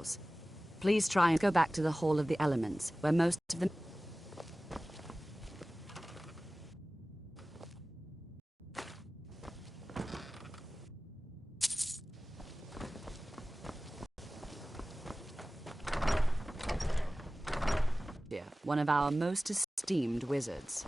doors. Please try and go back to the Hall of the Elements, where most of the... one of our most esteemed wizards.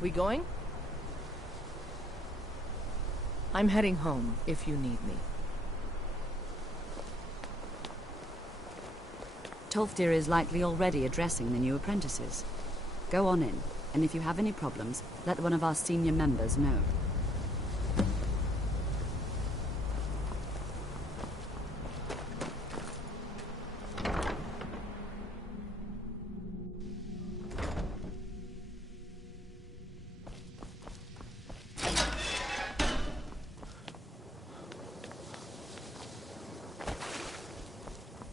We going? I'm heading home, if you need me. Tolfdir is likely already addressing the new apprentices. Go on in, and if you have any problems, let one of our senior members know.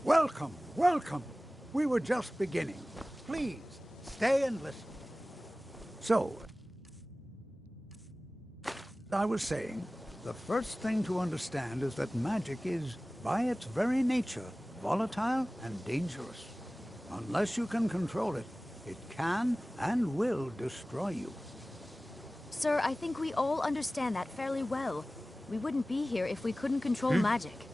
Welcome, welcome. We were just beginning. Please, stay and listen. So, I was saying, the first thing to understand is that magic is, by its very nature, volatile and dangerous. Unless you can control it, it can and will destroy you. Sir, I think we all understand that fairly well. We wouldn't be here if we couldn't control magic.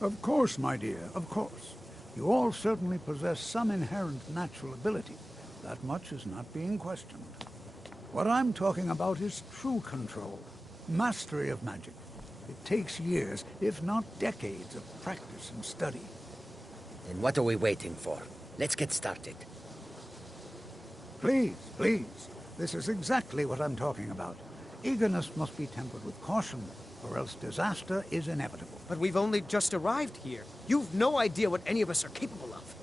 Of course, my dear, of course. You all certainly possess some inherent natural ability. That much is not being questioned. What I'm talking about is true control, mastery of magic. It takes years, if not decades, of practice and study. And what are we waiting for? Let's get started. Please, please. This is exactly what I'm talking about. Eagerness must be tempered with caution, or else disaster is inevitable. But we've only just arrived here. You've no idea what any of us are capable of.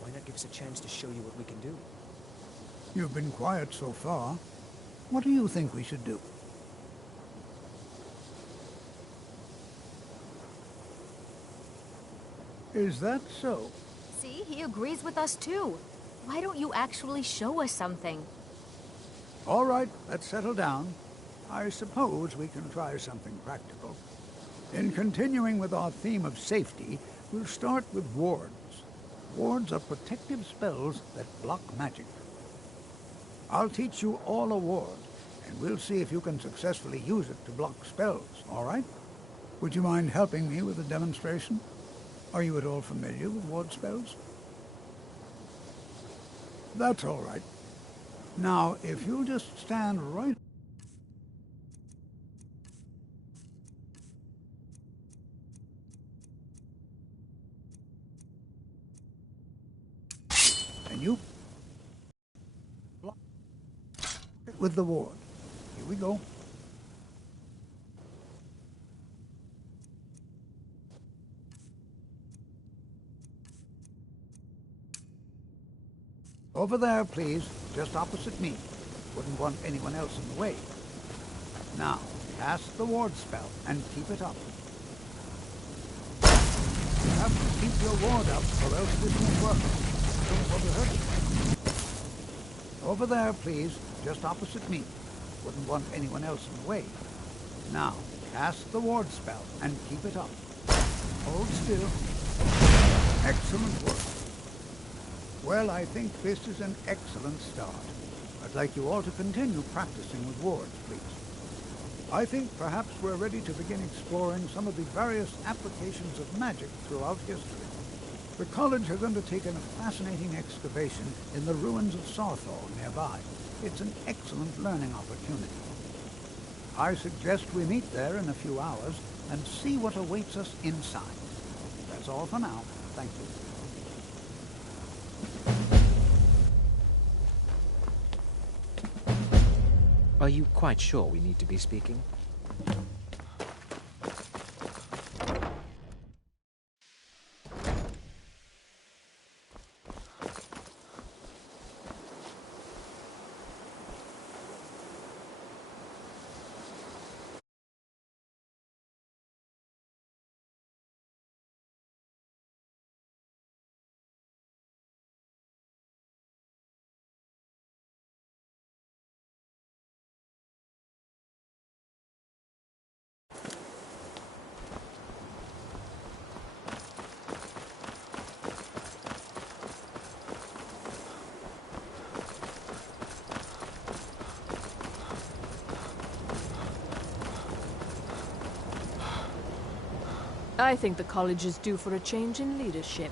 Why not give us a chance to show you what we can do? You've been quiet so far. What do you think we should do? Is that so? See, he agrees with us too. Why don't you actually show us something? All right, let's settle down. I suppose we can try something practical. In continuing with our theme of safety, we'll start with wards. Wards are protective spells that block magic. I'll teach you all a ward, and we'll see if you can successfully use it to block spells, all right? Would you mind helping me with a demonstration? Are you at all familiar with ward spells? That's all right. Now, if you'll just stand right... and you... block it with the ward. Here we go. Over there, please, just opposite me. Wouldn't want anyone else in the way. Now, cast the ward spell and keep it up. You have to keep your ward up, or else this won't work. Don't want to hurt you. Over there, please, just opposite me. Wouldn't want anyone else in the way. Now, cast the ward spell and keep it up. Hold still. Excellent work. Well, I think this is an excellent start. I'd like you all to continue practicing with wards, please. I think perhaps we're ready to begin exploring some of the various applications of magic throughout history. The college has undertaken a fascinating excavation in the ruins of Sawthorn nearby. It's an excellent learning opportunity. I suggest we meet there in a few hours and see what awaits us inside. That's all for now. Thank you. Are you quite sure we need to be speaking? I think the college is due for a change in leadership.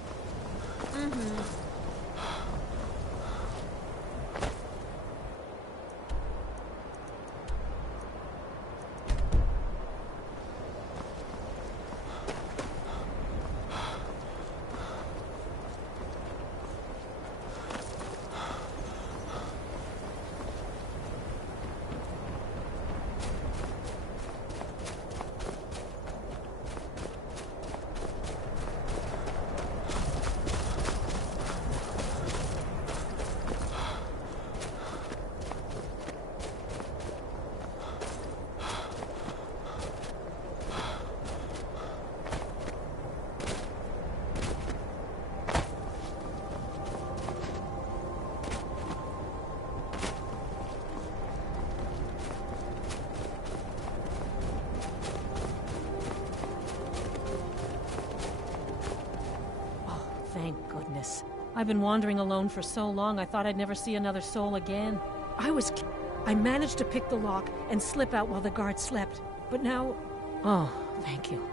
Thank goodness. I've been wandering alone for so long, I thought I'd never see another soul again. I managed to pick the lock and slip out while the guard slept. But now... Oh, thank you.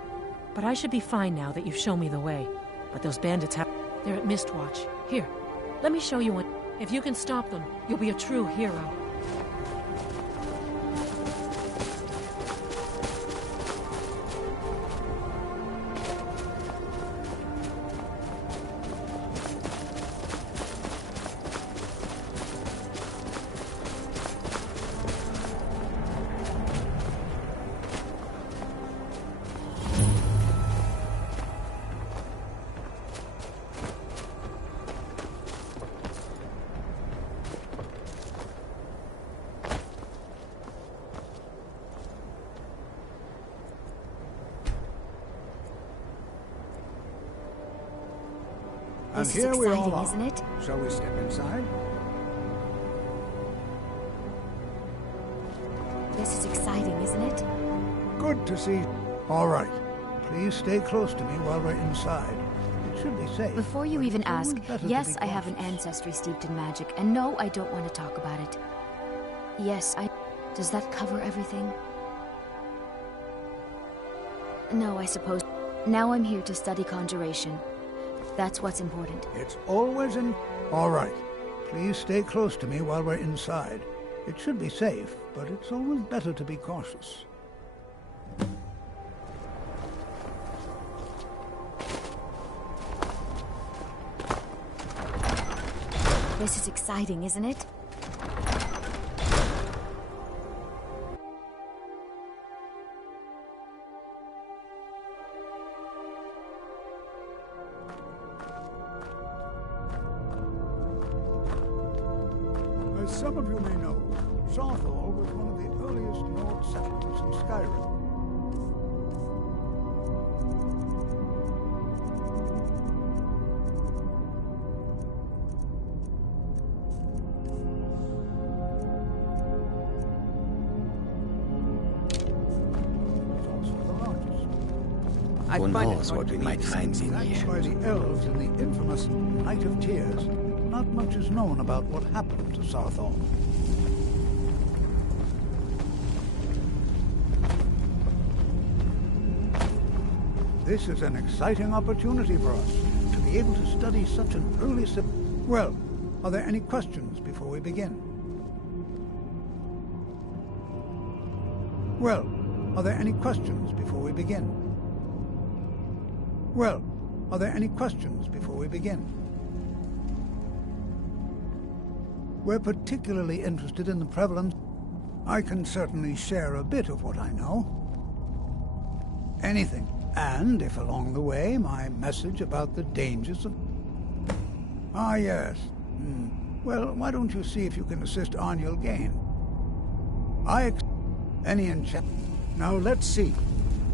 But I should be fine now that you've shown me the way. But those bandits have... They're at Mistwatch. Here, let me show you one. If you can stop them, you'll be a true hero. And This here is we all exciting, are. isn't it? Shall we step inside? This is exciting, isn't it? Good to see you. All right. Please stay close to me while we're inside. It should be safe. Before you but even it's always ask, better to yes, be I have an cautious. ancestry steeped in magic, and no, I don't want to talk about it. Yes, Does that cover everything? No, I suppose. Now I'm here to study conjuration. That's what's important. It's always in... All right. Please stay close to me while we're inside. It should be safe, but it's always better to be cautious. This is exciting, isn't it? As some of you may know, Sarthal was one of the earliest Nord settlements in Skyrim. It's also the largest. I Who find it knows hard what to we believe might these find things. in That's here. why the elves in the infamous Night of Tears, not much is known about what happened to Sarthal. This is an exciting opportunity for us to be able to study such an early Well, are there any questions before we begin? Well, are there any questions before we begin? Well, are there any questions before we begin? We're particularly interested in the prevalence. I can certainly share a bit of what I know. Anything. And if along the way my message about the dangers of... Ah, yes. Well, why don't you see if you can assist Arniel Gain? Any enchant... Now let's see.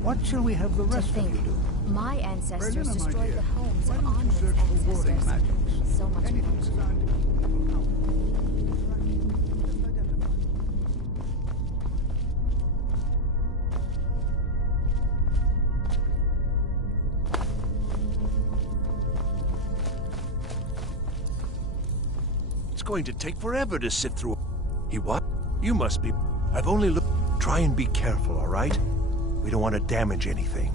What shall we have the To rest of think, you do? my ancestors Berlina, my destroyed dear, the homes why of don't you Arnwen's search for warding ancestors. magics? So much Anything more. designed to keep people out. Just identify. It's going to take forever to sift through. He what? You must be... I've only looked... Try and be careful, all right? We don't want to damage anything.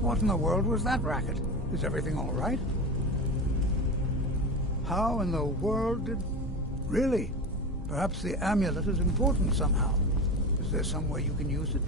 What in the world was that racket? Is everything all right? How in the world did... Really? Perhaps the amulet is important somehow. Is there some way you can use it?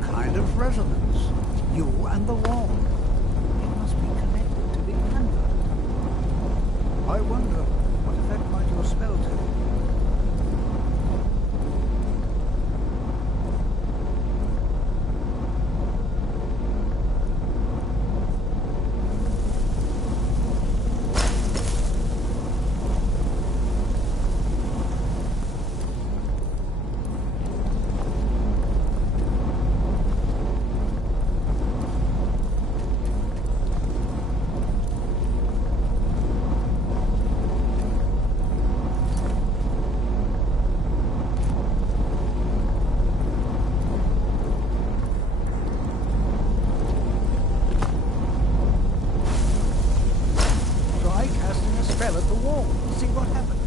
Kind of resonance. You and the wall. It must be connected to the anvil. I wonder what effect might your spell take? At the wall. See what happens.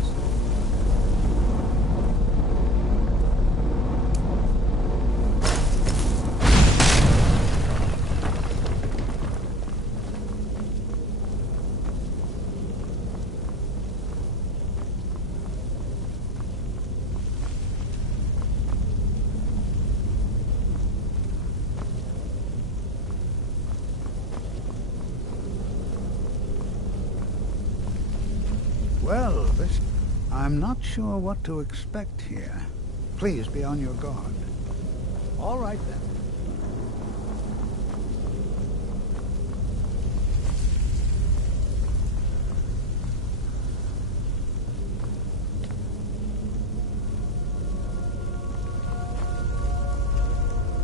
Well, I'm not sure what to expect here. Please be on your guard. All right, then.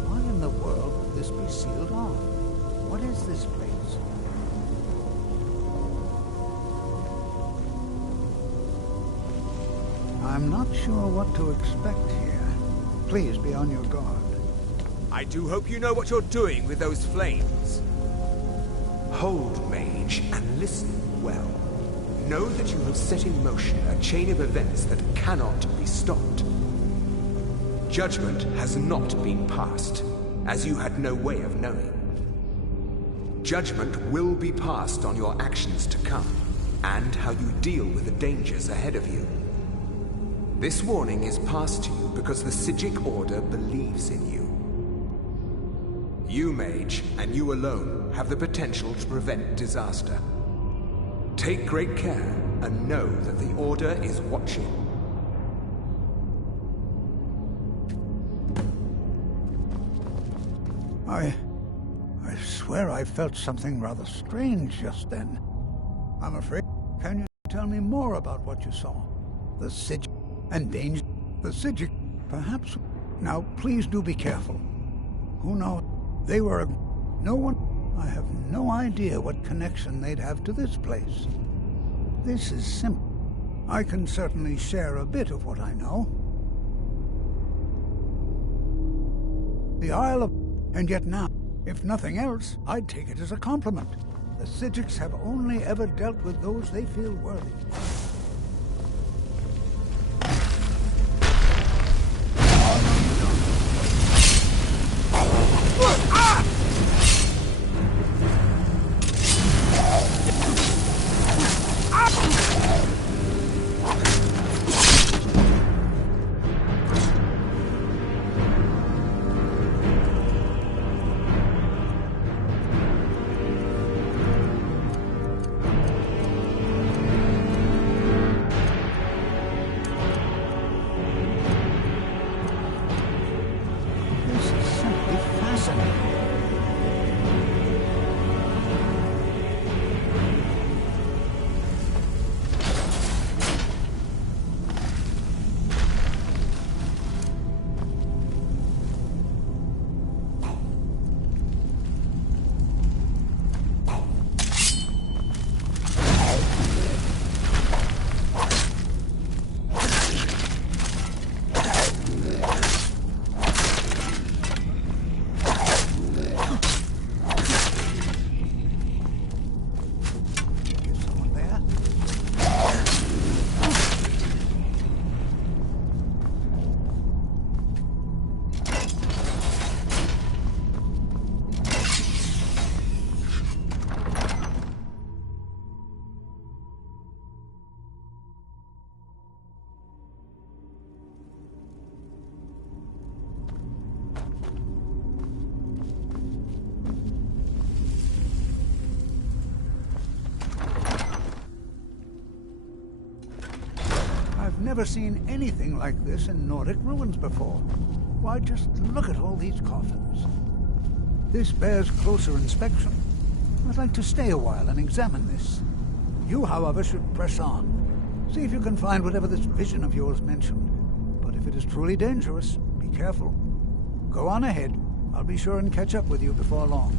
Why in the world would this be sealed off? What is this place? I'm not sure what to expect here. Please be on your guard. I do hope you know what you're doing with those flames. Hold, mage, and listen well. Know that you have set in motion a chain of events that cannot be stopped. Judgment has not been passed, as you had no way of knowing. Judgment will be passed on your actions to come, and how you deal with the dangers ahead of you. This warning is passed to you because the Psijic Order believes in you. You, mage, and you alone, have the potential to prevent disaster. Take great care, and know that the Order is watching. I swear I felt something rather strange just then. I'm afraid... Can you tell me more about what you saw? The Psijic... and danger... The Psijic... Perhaps... Now, please do be careful. Who knows? They were... No one... I have no idea what connection they'd have to this place. This is simple. I can certainly share a bit of what I know. The Isle of... And yet now, if nothing else, I'd take it as a compliment. The Psijics have only ever dealt with those they feel worthy. never seen anything like this in Nordic ruins before. Why, just look at all these coffins. This bears closer inspection. I'd like to stay a while and examine this. You, however, should press on. See if you can find whatever this vision of yours mentioned. But if it is truly dangerous, be careful. Go on ahead. I'll be sure and catch up with you before long.